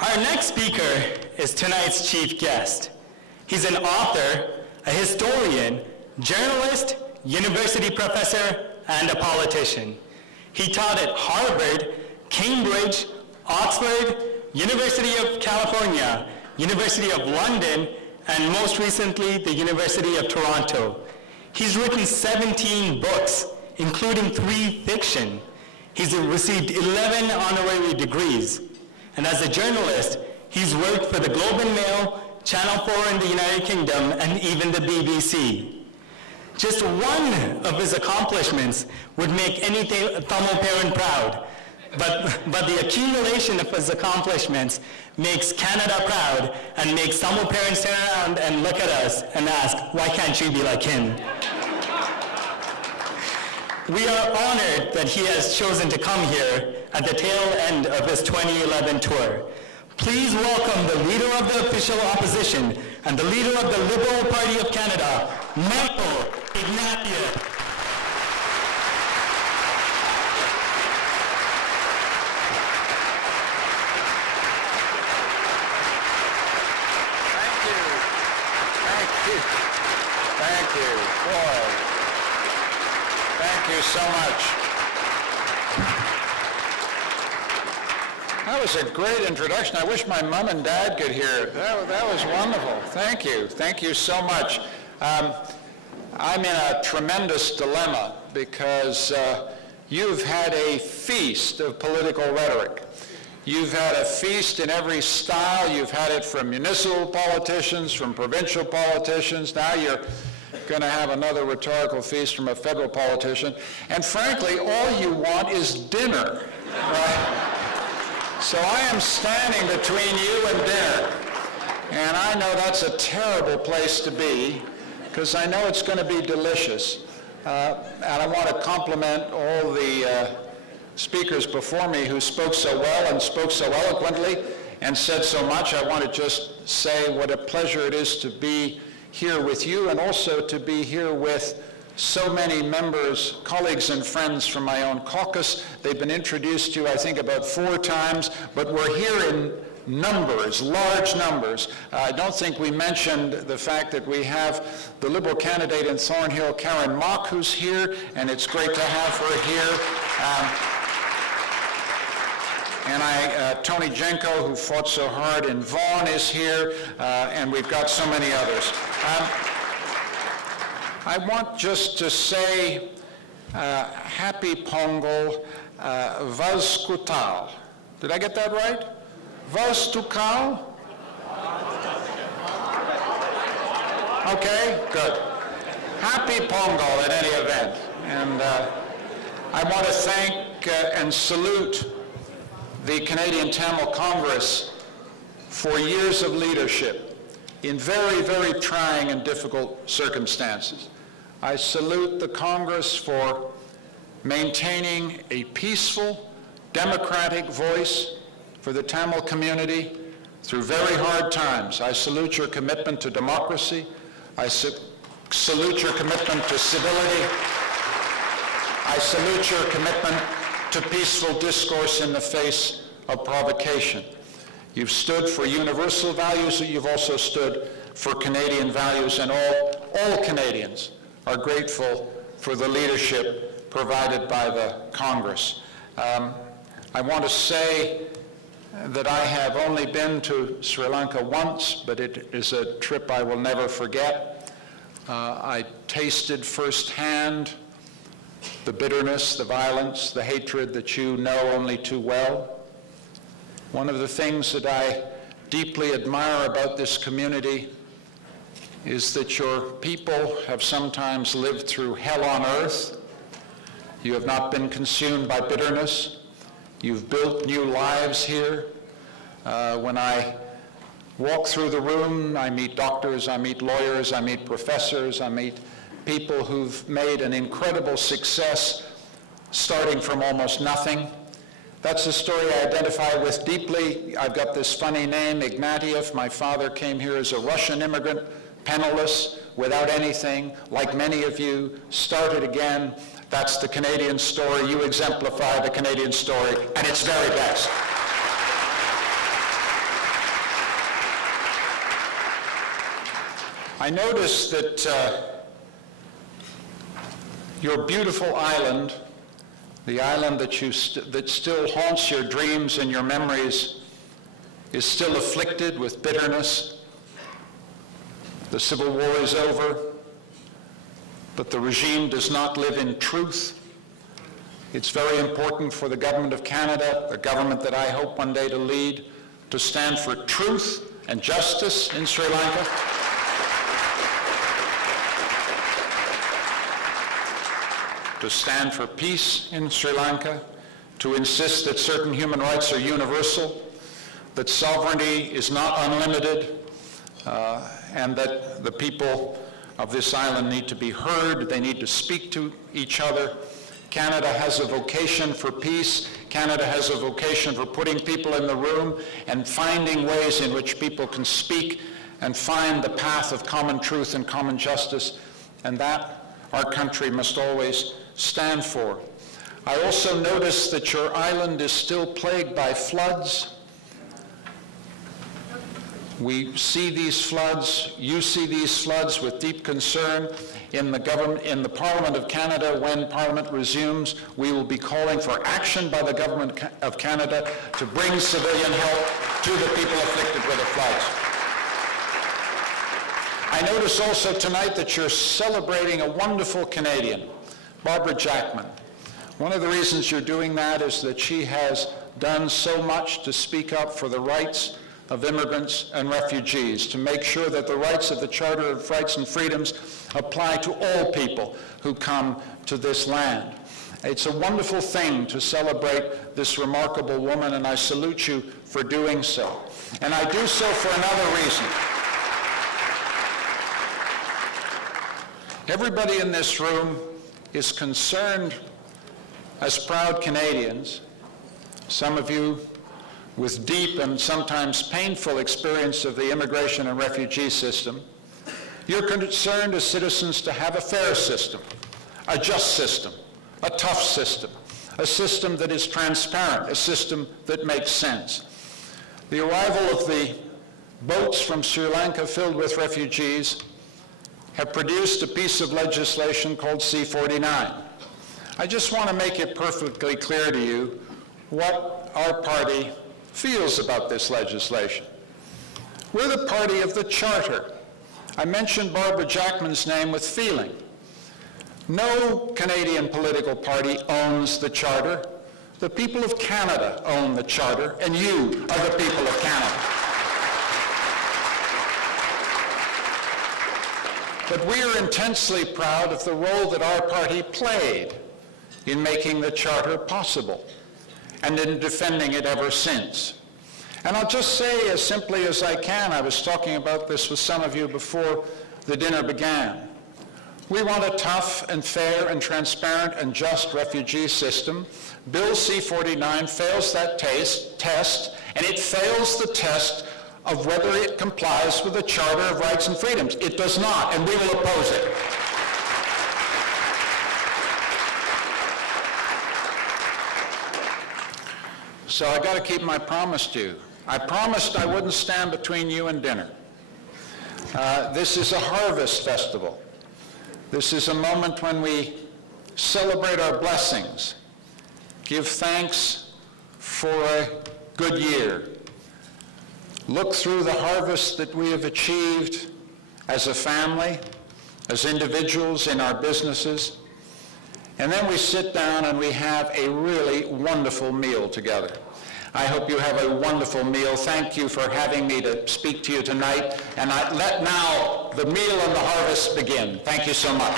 Our next speaker is tonight's chief guest. He's an author, a historian, journalist, university professor, and a politician. He taught at Harvard, Cambridge, Oxford, University of California, University of London, and most recently, the University of Toronto. He's written 17 books, including 3 fiction. He's received 11 honorary degrees. And as a journalist, he's worked for the Globe and Mail, Channel 4 in the United Kingdom, and even the BBC. Just one of his accomplishments would make any Tamil parent proud, but the accumulation of his accomplishments makes Canada proud and makes Tamil parents turn around and look at us and ask, why can't you be like him? We are honored that he has chosen to come here at the tail end of his 2011 tour. Please welcome the leader of the official opposition and the leader of the Liberal Party of Canada, Michael Ignatieff. Thank you. Boy. Thank you so much. That was a great introduction. I wish my mom and dad could hear it. That was wonderful. Thank you. Thank you so much. I'm in a tremendous dilemma because you've had a feast of political rhetoric. You've had a feast in every style. You've had it from municipal politicians, from provincial politicians. Now you're going to have another rhetorical feast from a federal politician. And frankly, all you want is dinner. Right? So I am standing between you and dinner. And I know that's a terrible place to be because I know it's going to be delicious. And I want to compliment all the speakers before me who spoke so well and spoke so eloquently and said so much. I want to just say what a pleasure it is to be here with you and also to be here with so many members, colleagues and friends from my own caucus. They've been introduced to, I think, about 4 times, but we're here in numbers, large numbers. I don't think we mentioned the fact that we have the Liberal candidate in Thornhill, Karen Mock, who's here, and it's great to have her here. And Tony Jenko, who fought so hard in Vaughan, is here, and we've got so many others. I want just to say happy Pongal, Vas Kutal. Did I get that right? Vas Tukal? Okay, good. Happy Pongal at any event. And I want to thank and salute the Canadian Tamil Congress for years of leadership in very, very trying and difficult circumstances. I salute the Congress for maintaining a peaceful, democratic voice for the Tamil community through very hard times. I salute your commitment to democracy. I salute your commitment to civility. I salute your commitment to peaceful discourse in the face of provocation. You've stood for universal values, and you've also stood for Canadian values, and all Canadians are grateful for the leadership provided by the Congress. I want to say that I have only been to Sri Lanka once, but it is a trip I will never forget. I tasted firsthand the bitterness, the violence, the hatred that you know only too well. One of the things that I deeply admire about this community is that your people have sometimes lived through hell on earth. You have not been consumed by bitterness. You've built new lives here. When I walk through the room, I meet doctors, I meet lawyers, I meet professors, I meet people who've made an incredible success starting from almost nothing. That's a story I identify with deeply. I've got this funny name, Ignatieff. My father came here as a Russian immigrant, penniless, without anything, like many of you, started again. That's the Canadian story. You exemplify the Canadian story, and it's very best. I noticed that your beautiful island, the island that that still haunts your dreams and your memories, is still afflicted with bitterness. The Civil War is over, but the regime does not live in truth. It's very important for the government of Canada, the government that I hope one day to lead, to stand for truth and justice in Sri Lanka. To stand for peace in Sri Lanka, to insist that certain human rights are universal, that sovereignty is not unlimited, and that the people of this island need to be heard, they need to speak to each other. Canada has a vocation for peace. Canada has a vocation for putting people in the room and finding ways in which people can speak and find the path of common truth and common justice, and that our country must always stand for. I also noticed that your island is still plagued by floods. We see these floods, you see these floods with deep concern. In the Parliament of Canada, when Parliament resumes, we will be calling for action by the Government of Canada to bring civilian help to the people afflicted with the floods. I notice also tonight that you're celebrating a wonderful Canadian, Barbara Jackman. One of the reasons you're doing that is that she has done so much to speak up for the rights of immigrants and refugees, to make sure that the rights of the Charter of Rights and Freedoms apply to all people who come to this land. It's a wonderful thing to celebrate this remarkable woman, and I salute you for doing so. And I do so for another reason. Everybody in this room is concerned as proud Canadians, some of you with deep and sometimes painful experience of the immigration and refugee system. You're concerned as citizens to have a fair system, a just system, a tough system, a system that is transparent, a system that makes sense. The arrival of the boats from Sri Lanka filled with refugees have produced a piece of legislation called C-49. I just want to make it perfectly clear to you what our party feels about this legislation. We're the party of the Charter. I mentioned Barbara Jackman's name with feeling. No Canadian political party owns the Charter. The people of Canada own the Charter, and you are the people of Canada. But we are intensely proud of the role that our party played in making the Charter possible, and in defending it ever since. And I'll just say as simply as I can, I was talking about this with some of you before the dinner began. We want a tough and fair and transparent and just refugee system. Bill C-49 fails that test, and it fails the test of whether it complies with the Charter of Rights and Freedoms. It does not, and we will oppose it. So I got to keep my promise to you. I promised I wouldn't stand between you and dinner. This is a harvest festival. This is a moment when we celebrate our blessings, give thanks for a good year, look through the harvest that we have achieved as a family, as individuals in our businesses, and then we sit down and we have a really wonderful meal together. I hope you have a wonderful meal. Thank you for having me to speak to you tonight. And let now the meal and the harvest begin. Thank you so much.